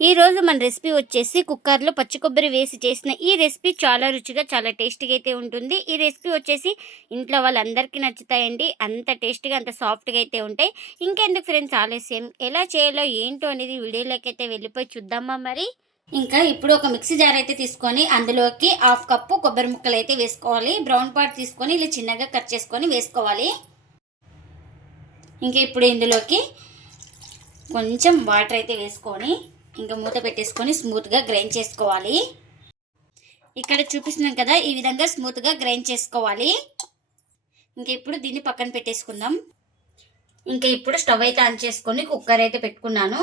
ఈరోజు మన రెసిపీ వచ్చేసి కుక్కర్లో పచ్చి కొబ్బరి వేసి చేసిన ఈ రెసిపీ చాలా రుచిగా చాలా టేస్టీగా అయితే ఉంటుంది. ఈ రెసిపీ వచ్చేసి ఇంట్లో వాళ్ళందరికీ నచ్చుతాయండి. అంత టేస్టీగా అంత సాఫ్ట్గా అయితే ఉంటాయి. ఇంకెందుకు ఫ్రెండ్స్ ఆలస్యం, ఎలా చేయాలో ఏంటో అనేది వీడియోలోకి అయితే వెళ్ళిపోయి చూద్దామా మరి. ఇంకా ఇప్పుడు ఒక మిక్సీ జార్ అయితే తీసుకొని అందులోకి 1/2 కప్పు కొబ్బరి ముక్కలు అయితే వేసుకోవాలి. బ్రౌన్ పార్ట్ తీసుకొని ఇలా చిన్నగా కట్ చేసుకొని వేసుకోవాలి. ఇంకా ఇప్పుడు ఇందులోకి కొంచెం వాటర్ అయితే వేసుకొని ఇంకా మూత పెట్టేసుకొని స్మూత్గా గ్రైండ్ చేసుకోవాలి. ఇక్కడ చూపిస్తున్నాం కదా, ఈ విధంగా స్మూత్గా గ్రైండ్ చేసుకోవాలి. ఇంకా ఇప్పుడు దీన్ని పక్కన పెట్టేసుకుందాం. ఇంకా ఇప్పుడు స్టవ్ అయితే ఆన్ చేసుకొని కుక్కర్ అయితే పెట్టుకున్నాను.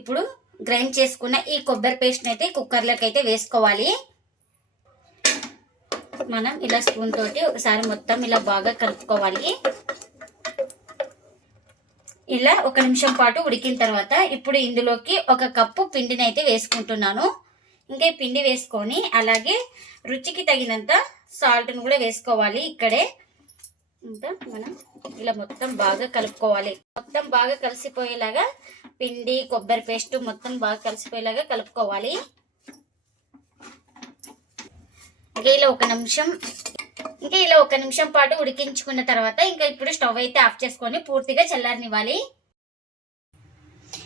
ఇప్పుడు గ్రైండ్ చేసుకున్న ఈ కొబ్బరి పేస్ట్ని అయితే కుక్కర్లోకి అయితే వేసుకోవాలి. మనం ఇలా స్పూన్ తోటి ఒకసారి మొత్తం ఇలా బాగా కలుపుకోవాలి. ఇలా 1 నిమిషం పాటు ఉడికిన తర్వాత ఇప్పుడు ఇందులోకి 1 కప్పు పిండిని అయితే వేసుకుంటున్నాను. ఇంకా ఈ పిండి వేసుకొని అలాగే రుచికి తగినంత సాల్ట్ను కూడా వేసుకోవాలి. ఇక్కడే ఇంకా మనం ఇలా మొత్తం బాగా కలుపుకోవాలి. మొత్తం బాగా కలిసిపోయేలాగా పిండి కొబ్బరి పేస్ట్ మొత్తం బాగా కలిసిపోయేలాగా కలుపుకోవాలి. ఇంకా ఇలా 1 నిమిషం పాటు ఉడికించుకున్న తర్వాత ఇంకా ఇప్పుడు స్టవ్ అయితే ఆఫ్ చేసుకొని పూర్తిగా చల్లారనివ్వాలి.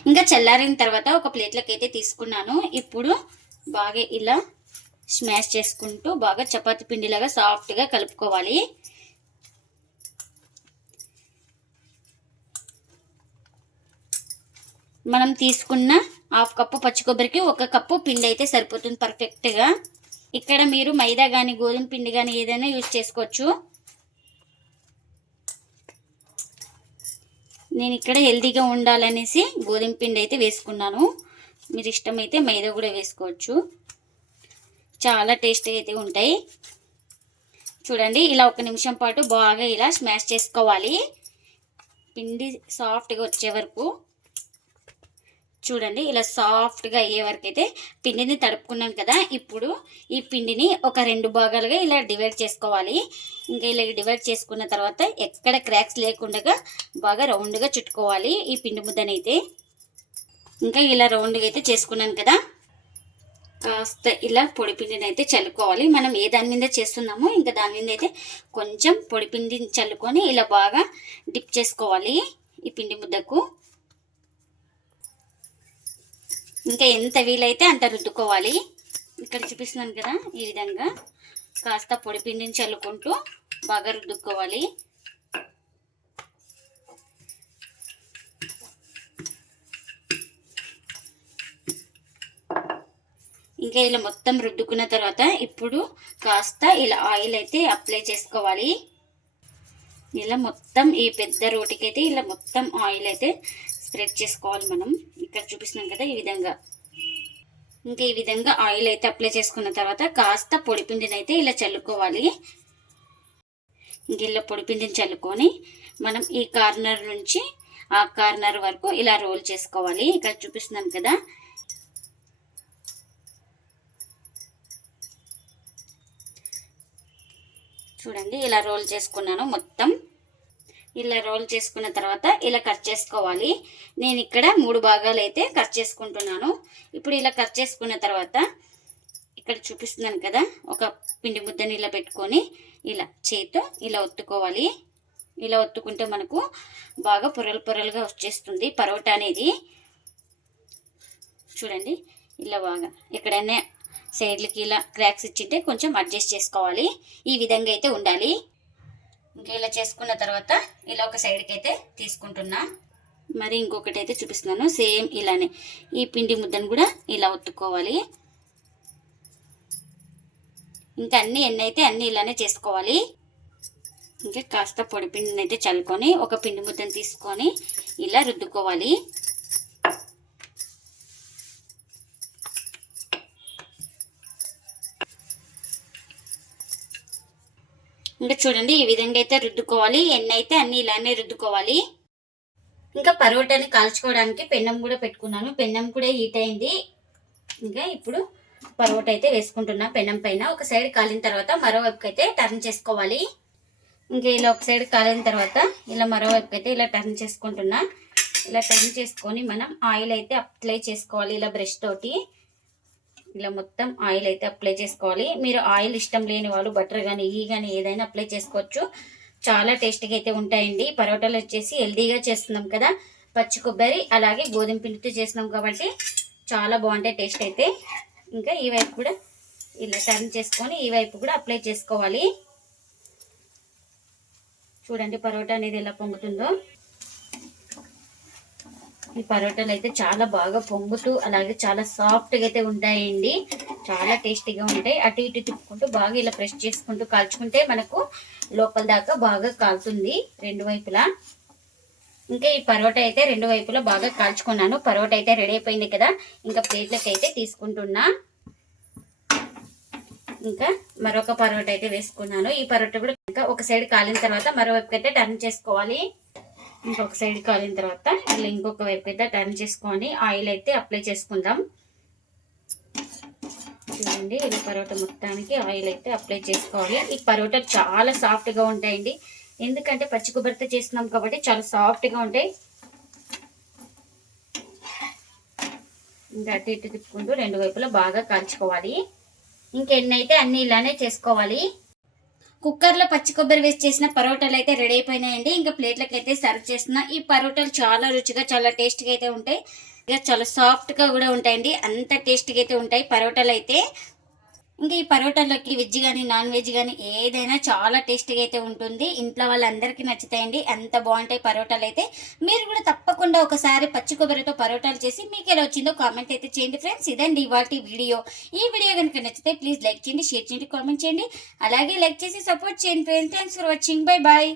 ఇంకా చల్లారిన తర్వాత ఒక ప్లేట్లోకి అయితే తీసుకున్నాను. ఇప్పుడు బాగా ఇలా స్మాష్ చేసుకుంటూ బాగా చపాతీ పిండిలాగా సాఫ్ట్గా కలుపుకోవాలి. మనం తీసుకున్న 1/2 కప్పు పచ్చి కొబ్బరికి 1 కప్పు పిండి అయితే సరిపోతుంది పర్ఫెక్ట్గా. ఇక్కడ మీరు మైదా కానీ గోధుమ పిండి కానీ ఏదైనా యూజ్ చేసుకోవచ్చు. నేను ఇక్కడ హెల్తీగా ఉండాలనేసి గోధుమ పిండి అయితే వేసుకున్నాను. మీరు ఇష్టమైతే మైదా కూడా వేసుకోవచ్చు. చాలా టేస్టీగా అయితే ఉంటాయి. చూడండి, ఇలా 1 నిమిషం పాటు బాగా ఇలా స్మాష్ చేసుకోవాలి. పిండి సాఫ్ట్గా వచ్చే వరకు. చూడండి, ఇలా సాఫ్ట్గా అయ్యే వరకు అయితే పిండిని తడుపుకున్నాం కదా. ఇప్పుడు ఈ పిండిని ఒక 2 భాగాలుగా ఇలా డివైడ్ చేసుకోవాలి. ఇంకా ఇలా డివైడ్ చేసుకున్న తర్వాత ఎక్కడ క్రాక్స్ లేకుండా బాగా రౌండ్గా చుట్టుకోవాలి ఈ పిండి ముద్దనైతే. ఇంకా ఇలా రౌండ్గా అయితే చేసుకున్నాను కదా, కాస్త ఇలా పొడి పిండిని అయితే చల్లుకోవాలి. మనం ఏ దాని మీద చేస్తున్నామో ఇంకా దాని మీద అయితే కొంచెం పొడి పిండిని చల్లుకొని ఇలా బాగా డిప్ చేసుకోవాలి ఈ పిండి ముద్దకు. ఇంకా ఎంత వీలైతే అంత రుద్దుకోవాలి. ఇక్కడ చూపిస్తున్నాను కదా, ఈ విధంగా కాస్త పొడి పిండిని చల్లుకుంటూ బాగా రుద్దుకోవాలి. ఇంకా ఇలా మొత్తం రుద్దుకున్న తర్వాత ఇప్పుడు కాస్త ఇలా ఆయిల్ అయితే అప్లై చేసుకోవాలి. ఇలా మొత్తం ఈ పెద్ద రోటికి అయితే ఇలా మొత్తం ఆయిల్ అయితే స్ప్రెడ్ చేసుకోవాలి మనం. ఇక్కడ చూపిస్తున్నాం కదా, ఈ విధంగా. ఇంకా ఈ విధంగా ఆయిల్ అయితే అప్లై చేసుకున్న తర్వాత కాస్త పొడిపిండిని అయితే ఇలా చల్లుకోవాలి. ఇంక ఇలా పొడిపిండిని చల్లుకొని మనం ఈ కార్నర్ నుంచి ఆ కార్నర్ వరకు ఇలా రోల్ చేసుకోవాలి. ఇక్కడ చూపిస్తున్నాను కదా, చూడండి ఇలా రోల్ చేసుకున్నాను మొత్తం. ఇలా రోల్ చేసుకున్న తర్వాత ఇలా కట్ చేసుకోవాలి. నేను ఇక్కడ 3 భాగాలు అయితే కట్ చేసుకుంటున్నాను. ఇప్పుడు ఇలా కట్ చేసుకున్న తర్వాత ఇక్కడ చూపిస్తున్నాను కదా, ఒక పిండి ముద్దని ఇలా పెట్టుకొని ఇలా చేతితో ఇలా ఒత్తుకోవాలి. ఇలా ఒత్తుకుంటే మనకు బాగా పొరలు పొరలుగా వచ్చేస్తుంది పరోటా అనేది. చూడండి, ఇలా బాగా ఎక్కడైనా సైడ్లకి ఇలా క్రాక్స్ ఇచ్చింటే కొంచెం అడ్జస్ట్ చేసుకోవాలి. ఈ విధంగా అయితే ఉండాలి. ఇంకా ఇలా చేసుకున్న తర్వాత ఇలా ఒక సైడ్కి అయితే తీసుకుంటున్నా. మరి ఇంకొకటి అయితే చూపిస్తున్నాను, సేమ్ ఇలానే ఈ పిండి ముద్దను కూడా ఇలా ఒత్తుకోవాలి. ఇంకా ఎన్ని ఇలానే చేసుకోవాలి. ఇంకా కాస్త పొడి పిండిని అయితే చల్లుకొని ఒక పిండి ముద్దను తీసుకొని ఇలా రుద్దుకోవాలి. ఇంకా చూడండి, ఈ విధంగా అయితే రుద్దుకోవాలి. అన్ని ఇలానే రుద్దుకోవాలి. ఇంకా పరోటాని కాల్చుకోవడానికి పెన్నం కూడా పెట్టుకున్నాను. పెన్నం కూడా హీట్ అయింది. ఇంకా ఇప్పుడు పరోటా అయితే వేసుకుంటున్నా పెన్నం పైన. ఒక సైడ్ కాలిన తర్వాత మరోవైపుకి అయితే టర్న్ చేసుకోవాలి. ఇంకా ఇలా ఒక సైడ్ కాలిన తర్వాత ఇలా మరోవైపుకి అయితే ఇలా టర్న్ చేసుకుంటున్నా. ఇలా టర్న్ చేసుకొని మనం ఆయిల్ అయితే అప్లై చేసుకోవాలి. ఇలా బ్రష్ తోటి ఇలా మొత్తం ఆయిల్ అయితే అప్లై చేసుకోవాలి. మీరు ఆయిల్ ఇష్టం లేని వాళ్ళు బటర్ కానీ గీ కానీ ఏదైనా అప్లై చేసుకోవచ్చు. చాలా టేస్టీగా అయితే ఉంటాయండి. పరోటాలు వచ్చేసి హెల్దీగా చేస్తున్నాం కదా, పచ్చి కొబ్బరి అలాగే గోధుమ పిండితో చేస్తున్నాం కాబట్టి చాలా బాగుంటాయి టేస్ట్ అయితే. ఇంకా ఈ వైపు కూడా ఇలా టర్న్ చేసుకొని ఈ వైపు కూడా అప్లై చేసుకోవాలి. చూడండి పరోటా అనేది ఎలా పొంగుతుందో. ఈ పరోటాలు అయితే చాలా బాగా పొంగుతూ అలాగే చాలా సాఫ్ట్గా అయితే ఉంటాయండి. చాలా టేస్టీగా ఉంటాయి. అటు ఇటు తిప్పుకుంటూ బాగా ఇలా ప్రెస్ చేసుకుంటూ కాల్చుకుంటే మనకు లోపల దాకా బాగా కాలుతుంది రెండు వైపులా. ఇంకా ఈ పరోటా అయితే రెండు వైపులా బాగా కాల్చుకున్నాను. పరోటా అయితే రెడీ అయిపోయింది కదా, ఇంకా ప్లేట్లకి అయితే తీసుకుంటున్నా. ఇంకా మరొక పరోటా అయితే వేసుకున్నాను. ఈ పరోటా కూడా ఇంకా ఒక సైడ్ కాలిన తర్వాత మరోవైపు అయితే టర్న్ చేసుకోవాలి. ఇంకొక సైడ్ కాలిన తర్వాత ఇలా ఇంకొక వైపు అయితే టర్న్ చేసుకొని ఆయిల్ అయితే అప్లై చేసుకుందాం. చూడండి ఇలా పరోటా మొత్తానికి ఆయిల్ అయితే అప్లై చేసుకోవాలి. ఈ పరోటా చాలా సాఫ్ట్గా ఉంటాయండి, ఎందుకంటే పచ్చి కొబ్బరితో చేస్తున్నాం కాబట్టి చాలా సాఫ్ట్గా ఉంటాయి. ఇంకా అటు ఇటు తిప్పుకుంటూ రెండు వైపులా బాగా కాల్చుకోవాలి. ఇంకెన్నైతే అన్ని ఇలానే చేసుకోవాలి. కుక్కర్లో పచ్చి కొబ్బరి వేసి చేసిన పరోటాలు అయితే రెడీ అయిపోయినాయండి. ఇంకా ప్లేట్లకి అయితే సర్వ్ చేస్తున్నా. ఈ పరోటాలు చాలా రుచిగా చాలా టేస్ట్గా అయితే ఉంటాయి. ఇక చాలా సాఫ్ట్గా కూడా ఉంటాయండి, అంత టేస్ట్గా అయితే ఉంటాయి పరోటాలు అయితే. ఇంకా ఈ పరోటాలోకి వెజ్ కానీ నాన్ వెజ్ కానీ ఏదైనా చాలా టేస్టీగా అయితే ఉంటుంది. ఇంట్లో వాళ్ళందరికీ నచ్చుతాయండి, అంత బాగుంటాయి పరోటాలు అయితే. మీరు కూడా తప్పకుండా ఒకసారి పచ్చి కొబ్బరితో పరోటాలు చేసి మీకు ఎలా వచ్చిందో కామెంట్ అయితే చేయండి ఫ్రెండ్స్. ఇదండి ఇవాల్టి వీడియో. ఈ వీడియో కనుక నచ్చితే ప్లీజ్ లైక్ చేయండి, షేర్ చేయండి, కామెంట్ చేయండి. అలాగే లైక్ చేసి సపోర్ట్ చేయండి friends. Thanks for watching. Bye bye.